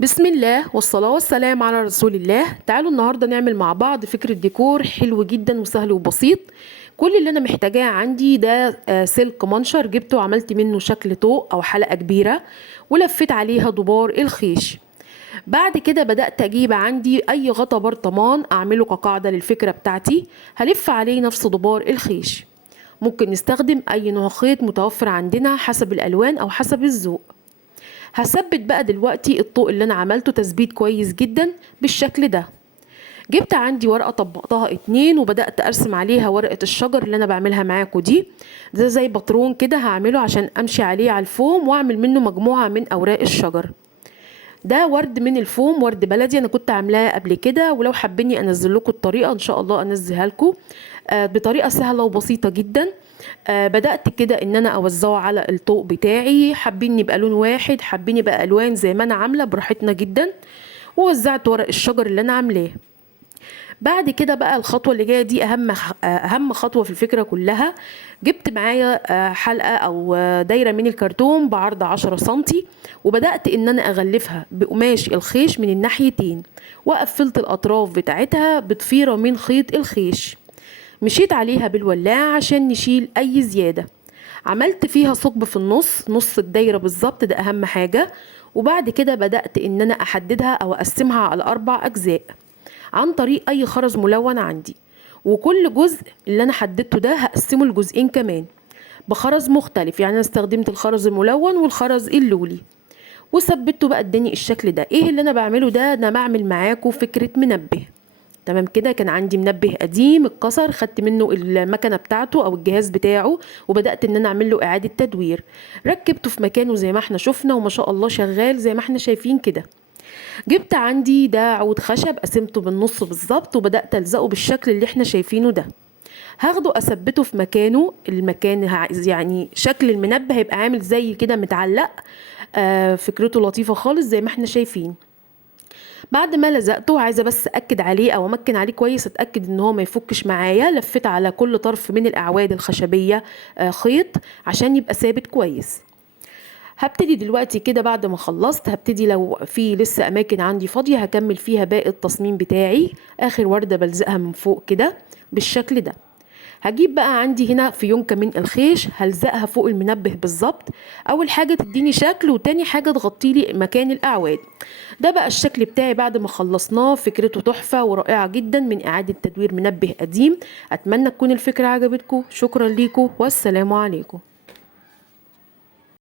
بسم الله والصلاة والسلام على رسول الله. تعالوا النهاردة نعمل مع بعض فكرة ديكور حلو جدا وسهل وبسيط. كل اللي أنا محتاجاه عندي ده سلك منشر، جبته وعملت منه شكل طوق أو حلقة كبيرة ولفيت عليها دبار الخيش. بعد كده بدأت أجيب عندي أي غطا برطمان أعمله كقاعدة للفكرة بتاعتي، هلف عليه نفس دبار الخيش. ممكن نستخدم أي نوع خيط متوفر عندنا حسب الألوان أو حسب الذوق. هثبت بقى دلوقتي الطوق اللي انا عملته تثبيت كويس جدا بالشكل ده. جبت عندي ورقة طبقتها اتنين وبدأت ارسم عليها ورقة الشجر اللي انا بعملها معاكم دي. ده زي باترون كده هعمله عشان امشي عليه على الفوم واعمل منه مجموعة من اوراق الشجر. ده ورد من الفوم، ورد بلدي انا كنت عاملاه قبل كده، ولو حابيني انزل لكم الطريقه ان شاء الله انزلها لكم بطريقه سهله وبسيطه جدا. بدات كده ان انا اوزعه على الطوق بتاعي، حابين يبقى لون واحد حابين يبقى الوان زي ما انا عامله براحتنا جدا. ووزعت ورق الشجر اللي انا عاملاه. بعد كده بقى الخطوة اللي جاية دي أهم خطوة في الفكرة كلها. جبت معايا حلقة أو دايرة من الكرتون بعرض 10 سنتي، وبدأت إن أنا أغلفها بقماش الخيش من الناحيتين، وقفلت الأطراف بتاعتها بضفيرة من خيط الخيش. مشيت عليها بالولاعة عشان نشيل أي زيادة. عملت فيها ثقب في النص، نص الدايرة بالظبط، ده أهم حاجة. وبعد كده بدأت إن أنا أحددها أو أقسمها على 4 أجزاء عن طريق اي خرز ملون عندي. وكل جزء اللي انا حددته ده هقسمه لجزئين كمان بخرز مختلف، يعني انا استخدمت الخرز الملون والخرز اللولي وثبته بقى اداني الشكل ده. ايه اللي انا بعمله ده؟ انا بعمل معاكم فكرة منبه. تمام كده، كان عندي منبه قديم اتكسر، خدت منه المكنه بتاعته او الجهاز بتاعه وبدات ان انا اعمل له اعاده تدوير. ركبته في مكانه زي ما احنا شفنا وما شاء الله شغال زي ما احنا شايفين كده. جبت عندي ده عود خشب قسمته بالنص بالظبط وبدأت ألزقه بالشكل اللي احنا شايفينه ده. هاخده أثبته في مكانه، المكان يعني شكل المنبه هيبقى عامل زي كده متعلق. فكرته لطيفة خالص زي ما احنا شايفين. بعد ما لزقته عايزة بس أكد عليه أو أمكن عليه كويس، أتأكد إن هو ما يفكش معايا. لفيت على كل طرف من الأعواد الخشبية خيط عشان يبقى ثابت كويس. هبتدي دلوقتي كده بعد ما خلصت، هبتدي لو في لسه اماكن عندي فاضية هكمل فيها باقي التصميم بتاعي. اخر وردة بلزقها من فوق كده بالشكل ده. هجيب بقى عندي هنا فيونكة من الخيش هلزقها فوق المنبه بالظبط. اول حاجة تديني شكل، وتاني حاجة تغطي لي مكان الاعواد. ده بقى الشكل بتاعي بعد ما خلصناه. فكرته تحفة ورائعة جدا من اعادة تدوير منبه قديم. اتمنى تكون الفكرة عجبتكم. شكرا ليكم والسلام عليكم.